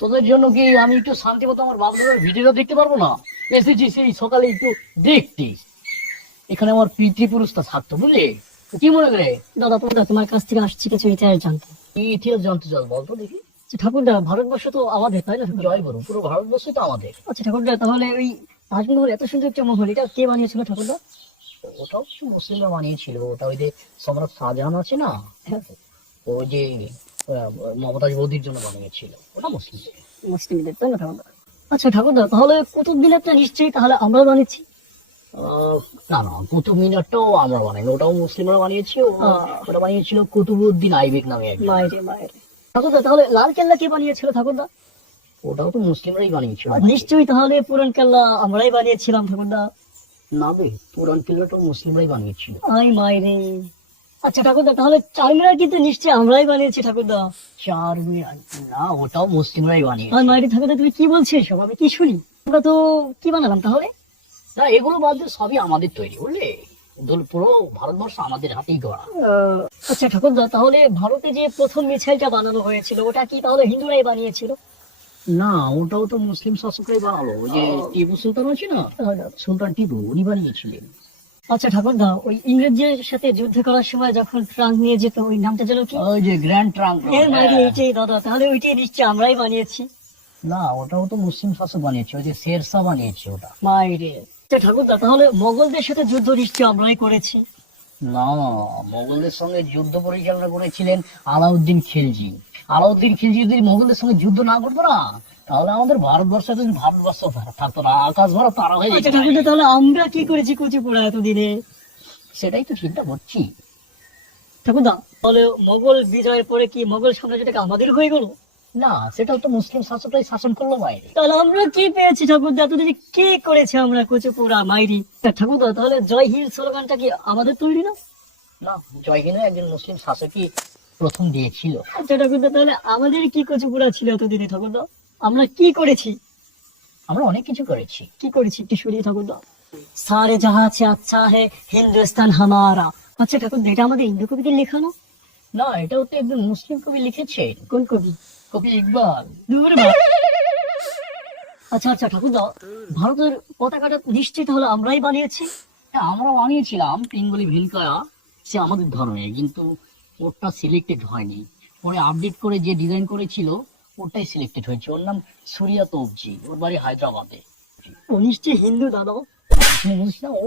তোদের জন্য কি আমি একটু শান্তি মতো আমার বাপদাদার ভিডিও দেখতে পারবো না? এসেছি সেই সকালে একটু দেখতে, এখানে আমার পিতৃপুরুষটা থাকতো, বুঝলি? কি মনে করে? দাদা তোমার কাছ থেকে আসছি কিছু ইতিহাস জানতে। কি ইতিহাস জানতে চাস বলতো দেখি। আচ্ছা ঠাকুরদা, ভারতবর্ষ তো আমাদের, তাই না? জয় গুরু, পুরো ভারতবর্ষই তো আমাদের। আচ্ছা ঠাকুরদা, তাহলে ওই তাজমহল, এত সুন্দর একটা মহল, এটা কে বানিয়েছিল ঠাকুরদা? ওটাও কিছু মুসলিমরা বানিয়েছিল। ওটা ওই যে সম্রাট শাহজাহান আছে না, ওই যে মমতাজ বৌদির জন্য বানিয়েছিল, ওটা মুসলিম। মুসলিমদের, তাই না ঠাকুরদা? আচ্ছা ঠাকুরদা, তাহলে কুতুব মিনারটা নিশ্চয়ই তাহলে আমরা বানিয়েছি? না না, কুতুব মিনারটাও আমরা বানাইনি, ওটাও মুসলিমরা বানিয়েছে। ওটা বানিয়েছিল কুতুবউদ্দিন আইবেক নামে একজন। মায়েরে মায়েরে। ঠাকুরদা, তাহলে লাল কেল্লা কে বানিয়েছিল ঠাকুরদা? ওটাও তো মুসলিমরাই বানিয়েছিল। নিশ্চয়ই তাহলে পুরান কেল্লা আমরাই বানিয়েছিলাম ঠাকুরদা। না বে, পুরান কিল্লাটাও মুসলিমরাই বানিয়েছিল। আই মায়েরে। আচ্ছা ঠাকুরদা, তাহলে চারমিনার কিন্তু নিশ্চয়ই আমরাই বানিয়েছি ঠাকুরদা। চারমিনার না, ওটাও মুসলিমরাই বানিয়েছে। আর মায়েরে ঠাকুরদা, তুমি কি বলছো এসব? আমি কি শুনি? আমরা তো কি বানালাম তাহলে? না, এগুলো বাদ দিয়ে সবই আমাদের তৈরি, বুঝলে? পুরো ভারতবর্ষ আমাদের হাতেই গড়া। আচ্ছা ঠাকুরদা, তাহলে ভারতে যে প্রথম মিসাইলটা বানানো হয়েছিল, ওটা কি তাহলে হিন্দুরাই বানিয়েছিল? না, ওটাও তো মুসলিম শাসকরাই বানালো। ওই যে টিপু সুলতান আছে না, সুলতান টিপু, উনি বানিয়েছিলেন। আচ্ছা ঠাকুরদা, ওই ইংরেজদের সাথে যুদ্ধ করার সময় যখন ট্রাঙ্ক নিয়ে যেত, ওই নামটা যেন কি? ওই যে গ্র্যান্ড ট্রাঙ্ক। এর মানে এইটাই দাদা, তাহলে ওইটাই নিশ্চয়ই আমরাই বানিয়েছি। না, ওটাও তো মুসলিম শাসক বানিয়েছে, ওই যে শেরশাহ বানিয়েছে ওটা। মায়েরে। আচ্ছা ঠাকুরদা, তাহলে মোগলদের সাথে যুদ্ধ নিশ্চয়ই আমরাই করেছি? না, মোগলদের সঙ্গে যুদ্ধ পরিচালনা করেছিলেন আলাউদ্দিন খিলজি। আলাউদ্দিন খিলজি যদি মোগলদের সঙ্গে যুদ্ধ না করতো না, তাহলে আমাদের ভারতবর্ষ থাকতো না, আকাশ ভরা তারা হয়ে আচ্ছা যেত। ঠাকুরদা, তাহলে আমরা কি করেছি কুচিপুড়া এতদিনে? সেটাই তো চিন্তা করছি। ঠাকুরদা, তাহলে মোগল বিজয়ের পরে কি মোগল সাম্রাজ্যটাকে আমাদের হয়ে গেল? না, সেটাও তো মুসলিম শাসকরাই শাসন করলো বাইরে। তাহলে আমরা কি পেয়েছি ঠাকুরদা এতদিনে? কি করেছে আমরা কুচিপুড়া মাইরি? ঠাকুরদা, তাহলে জয় হিন্দ স্লোগানটা কি আমাদের তৈরি না? না, জয়হিন্দু একজন মুসলিম শাসকই প্রথম দিয়েছিল। আচ্ছা ঠাকুরদা, তাহলে আমাদের কি কুচিপুড়া ছিল এতদিনে ঠাকুরদা? আমরা কি করেছি? আমরা অনেক কিছু করেছি। কি করেছি একটু শুনি ঠাকুরদা। সারে জাহাঁ সে আচ্ছা হে হিন্দুস্তান হামারা। আচ্ছা ঠাকুরদা, এটা আমাদের হিন্দু কবিদের লেখা না? না, এটাও তো একজন মুসলিম কবি লিখেছেন। কোন কবি? কবি ইকবাল। দূর বাবা। আচ্ছা আচ্ছা ঠাকুরদা, ভারতের পতাকাটা নিশ্চিত হলো আমরাই বানিয়েছি? হ্যাঁ, আমরা বানিয়েছিলাম বেঙ্গলি ভেলকায়া, সে আমাদের ধর্মে, কিন্তু ওটা সিলেক্টেড হয়নি। পরে আপডেট করে যে ডিজাইন করেছিল ওটাই সিলেক্টেড হয়েছে। ওর নাম সুরিয়া তোপজি, ওর বাড়ি হায়দ্রাবাদে। ও নিশ্চয়ই হিন্দু দাদা। তুমি বুঝিস না, ও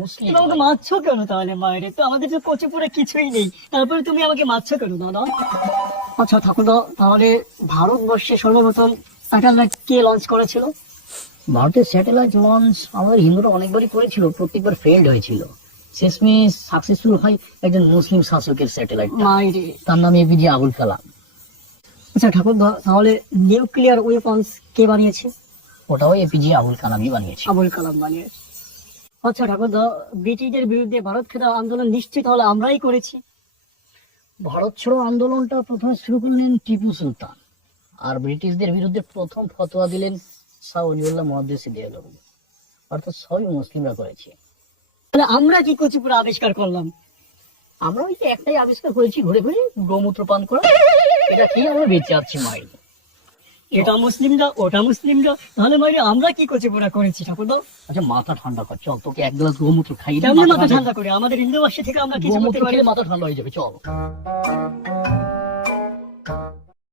মুসলিম। তুমি আমাকে মারছো কেন তাহলে মায়ের? তো আমাদের তো কচুপুরে কিছুই নেই, তারপরে তুমি আমাকে মারছো কেন দাদা? আচ্ছা ঠাকুরদা, তাহলে ভারতবর্ষে সর্বপ্রথম স্যাটেলাইট কে লঞ্চ করেছিল? ভারতের স্যাটেলাইট লঞ্চ আমাদের হিন্দুরা অনেকবারই করেছিল, প্রত্যেকবার ফেল্ড হয়েছিল। শেষমেশ সাকসেসফুল হয় একজন মুসলিম শাসকের স্যাটেলাইট, মায়ের। তার নাম এপিজে আবুল কালাম। আচ্ছা ঠাকুরদা, তাহলে নিউক্লিয়ার ওয়েপন্স কে বানিয়েছে? ওটাও এপিজে আবুল কালামই বানিয়েছে। আবুল কালাম বানিয়েছে। আচ্ছা ঠাকুরদা, ব্রিটিশদের বিরুদ্ধে ভারত ছাড়ো আন্দোলন নিশ্চিত হলে আমরাই করেছি? ভারত ছাড়ো আন্দোলনটা প্রথমে শুরু করলেন টিপু সুলতান, আর ব্রিটিশদের বিরুদ্ধে প্রথম ফতোয়া দিলেন শাহ ওলিউল্লাহ মুহাদ্দিস দেওবন্দি। অর্থাৎ সবই মুসলিমরা করেছে। তাহলে আমরা কি কচুপুরা আবিষ্কার করলাম? আমরা ওই যে একটাই আবিষ্কার করেছি, ঘুরে ঘুরে গোমূত্র পান করা। এটা কি আমরা বেঁচে আছি মায়ের। এটা মুসলিমরা, ওটা মুসলিমরা, তাহলে মায়ের আমরা কি কচুপুরা করেছি ঠাকুরদা? আচ্ছা, মাথা ঠান্ডা কর, চল তোকে এক গ্লাস গোমূত্র খাই। কেমন মাথা ঠান্ডা করে? আমাদের হিন্দু বাসী থেকে আমরা কিছু করতে গোমূত্র পারি? খেলে মাথা ঠান্ডা হয়ে যাবে, চল।